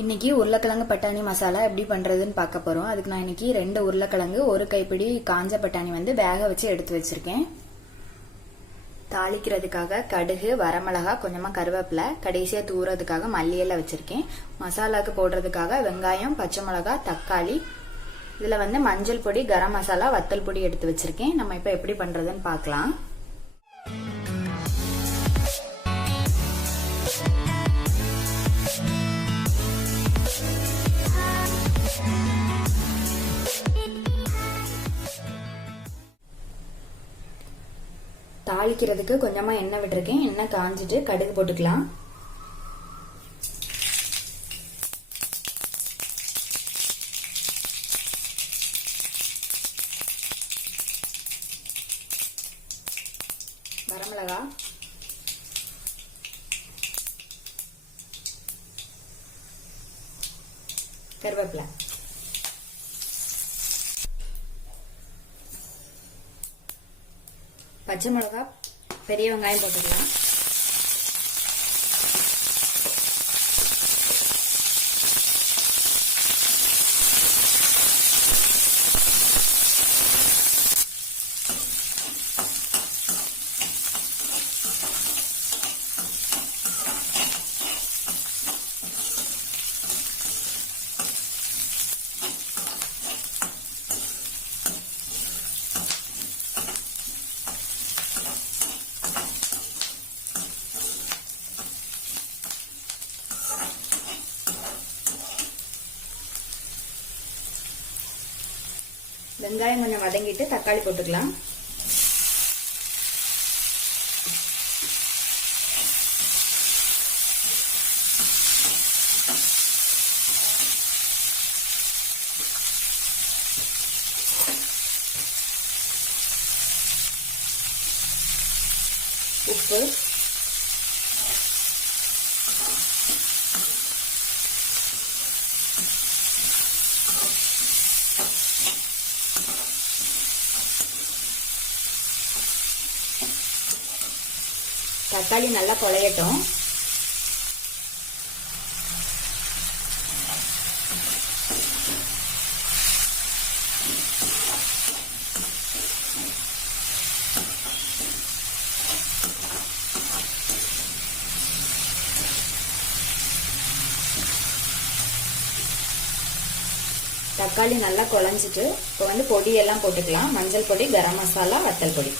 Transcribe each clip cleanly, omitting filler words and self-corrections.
இன்னைக்கு உருளைக்கிழங்கு பட்டாணி மசாலா எப்படி பண்றதுன்னு பார்க்க போறோம். அதுக்கு நான் இன்னைக்கு 2 உருளைக்கிழங்கு, ஒரு கைப்பிடி காஞ்ச பட்டாணி வேக வச்சு எடுத்து வச்சிருக்கேன். தாளிக்கிறதுக்காக கடுகு, வரமிளகா, கொஞ்சமா கருவேப்பிலை, கடைசியா தூறதுக்காக மல்லி இலை வச்சிருக்கேன். மசாலாக்கு போடுறதுக்காக வெங்காயம், பச்சை மிளகா, தக்காளி, இதுல மஞ்சள் பொடி, கரம் மசாலா, வத்தல் பொடி எடுத்து வச்சிருக்கேன். நம்ம இப்ப எப்படி பண்றதுன்னு பார்க்கலாம். தாளிக்கிறதுக்கு கொஞ்சமா எண்ணெய் விட்டுருக்கேன். எண்ணெய் காஞ்சிட்டு கடுகு போட்டுக்கலாம். வரமிளகா, கருவேப்பிலை, பச்சை மிளகா, பெரிய வெங்காயம் போட்டுக்கலாம். வெங்காயம் கொஞ்சம் வதங்கிட்டு தக்காளி போட்டுக்கலாம். உப்பு, தக்காளி நல்லா குழையட்டும். தக்காளி நல்லா குழஞ்சிட்டு இப்போ பொடி எல்லாம் போட்டுக்கலாம். மஞ்சள் பொடி, கரம் மசாலா, வத்தல் பொடி.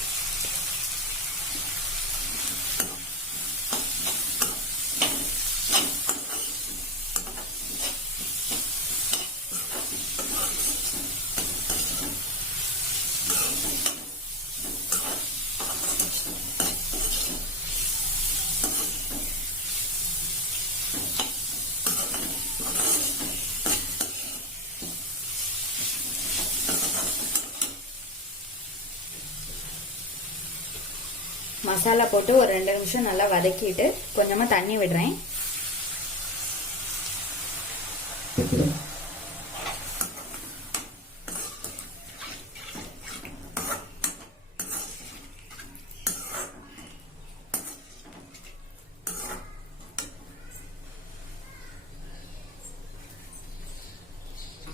மசாலா போட்டு ஒரு 2 நிமிஷம் நல்லா வதக்கிட்டு கொஞ்சமா தண்ணி விடுறேன்.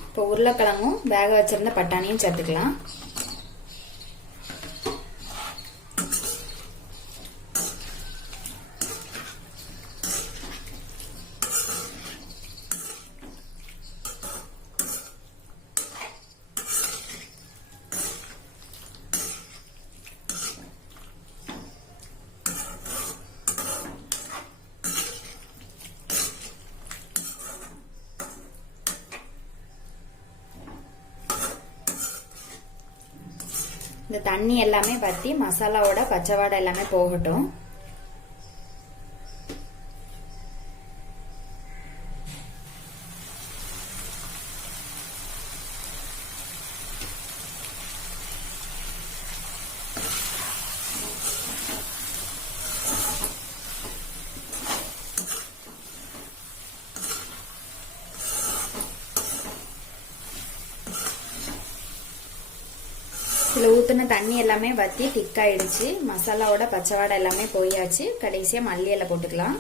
இப்போ உருளைக்கிழங்கும் வேக வச்சிருந்த பட்டாணியும் சேர்த்துக்கலாம். இந்த தண்ணி எல்லாமே வத்தி மசாலாவோட பச்சை வாடை எல்லாமே போகட்டும். இதில் ஊற்றின தண்ணி எல்லாமே வற்றி திக்காயிடுச்சு. மசாலாவோட பச்சை வாடை எல்லாமே போயாச்சு. கடைசியாக மல்லி இலை போட்டுக்கலாம்.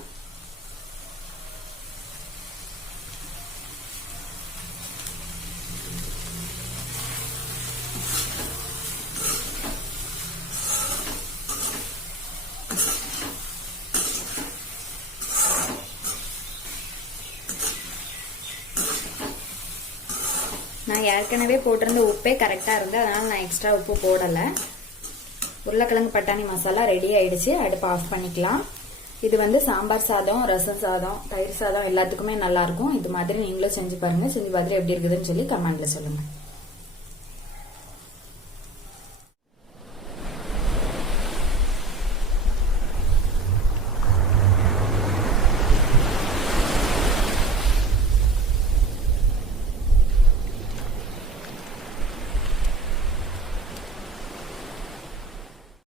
நான் ஏற்கனவே போட்டிருந்த உப்பே கரெக்டா இருந்து, அதனால நான் எக்ஸ்ட்ரா உப்பு போடல. உருளைக்கிழங்கு பட்டாணி மசாலா ரெடி ஆயிடுச்சு. அடுப்பு ஆஃப் பண்ணிக்கலாம். இது வந்து சாம்பார் சாதம், ரசம் சாதம், தயிர் சாதம் எல்லாத்துக்குமே நல்லா இருக்கும். இது மாதிரி நீங்களும் செஞ்சு பாருங்க. செஞ்சு பார்த்துட்டு எப்படி இருக்குதுன்னு சொல்லி கமெண்ட்ல சொல்லுங்க.